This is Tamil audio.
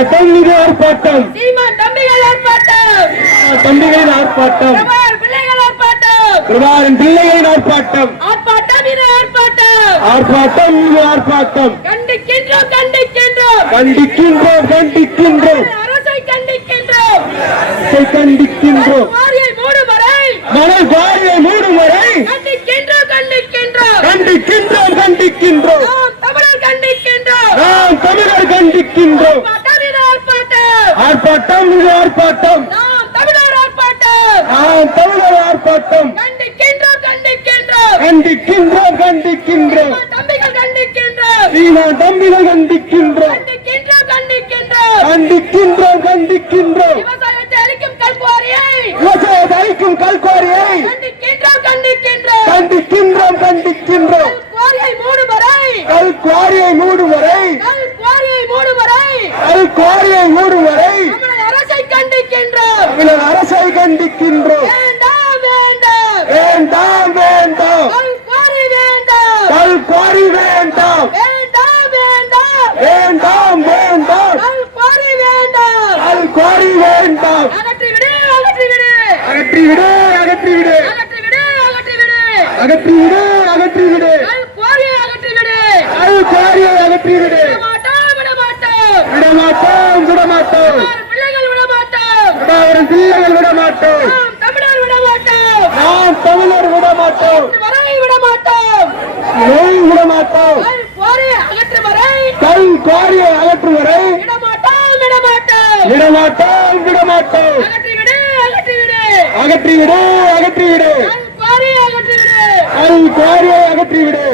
ஆர்ப்பாட்டம் இது ஆர்ப்பாட்டம் சீமான் தம்பிகள் ஆர்ப்பாட்டம் தம்பிகளின் ஆர்ப்பாட்டம் பிள்ளைகள் ஆர்ப்பாட்டம் பிரபாகரன் பிள்ளைகளின் ஆர்ப்பாட்டம் ஆர்ப்பாட்டம் இது ஆர்ப்பாட்டம் ஆர்ப்பாட்டம் இது ஆர்ப்பாட்டம் கண்டிக்கின்றோம் கண்டிக்கின்றோம் கண்டிக்கின்றோம் கண்டிக்கின்றோம் அரசை கண்டிக்கின்றோம் கண்டிக்கின்றோம் வாரியை மூடும் வரை மணல் வாரியை மூடும் வரை கண்டிக்கின்றோம் கண்டிக்கின்றோம் கண்டிக்கின்றோம் கண்டிக்கின்றோம் நாம் தமிழர் கண்டிக்கின்றோம் நாம் தமிழர் கண்டிக்கின்றோம் ஆர்ப்பாட்டம் இது ஆர்ப்பாட்டம் ஆர்ப்பாட்டம் இது ஆர்ப்பாட்டம் நாம் தமிழர் ஆர்ப்பாட்டம் நாம் தமிழர் ஆர்ப்பாட்டம் கண்டிக்கின்றோம் கண்டிக்கின்றோம் கண்டிக்கின்றோம் கண்டிக்கின்றோம் தம்பிகள் கண்டிக்கின்றோம் சீமான் தம்பிகள் கண்டிக்கின்றோம் கண்டிக்கின்றோம் கண்டிக்கின்றோம் கண்டிக்கின்றோம் கண்டிக்கின்றோம் விவசாயத்தை அளிக்கும் கல்குவாரியை விவசாயத்தை அழிக்கும் கல்குவாரியை கண்டிக்கின்றோம் கண்டிக்கின்றோம் கண்டிக்கின்றோம் கண்டிக்கின்றோம் கல்குவாரியை மூடும் வரை கல்குவாரியை மூடும் வரை கல்குவாரியை மூடும் வரை கல்குவாரியை மூடும் வரை தமிழக அரசை கண்டிக்கின்றோம் தமிழக அரசை கண்டிக்கின்றோம் வேண்டாம் வேண்டாம் வேண்டாம் வேண்டாம் கல்குவாரி வேண்டாம் கல்குவாரி வேண்டாம் வேண்டாம் வேண்டாம் வேண்டாம் வேண்டாம் கல்குவாரி வேண்டாம் கல்குவாரி வேண்டாம் அகற்றிவிடு அகற்றிவிடு அகற்றிவிடு அகற்றிவிடு அகற்றிவிடு அகற்றிவிடு அகற்றிவிடு அகற்றிவிடு கல்குவாரியை அகற்றிவிடு கல்குவாரியை அகற்றிவிடு விடமாட்டோம் விடமாட்டோம் விடமாட்டோம் விடமாட்டோம் பிள்ளைகள் விடமாட்டோம் பிரபாகரன் பிள்ளைகள் விடமாட்டோம் நாம் தமிழர் விடமாட்டோம் நாம் தமிழர் விடமாட்டோம் வரை விடமாட்டோம் நோய் விடமாட்டோம் கல்குவாரியை அகற்றும் வரை கல்குவாரியை அகற்றும் வரை விடமாட்டோம் விடமாட்டோம் விடமாட்டோம் விடமாட்டோம் அகற்றிவிடு அகற்றிவிடு அகற்றிவிடு அகற்றிவிடு கல்குவாரியை அகற்றிவிடு கல்குவாரியை அகற்றிவிடு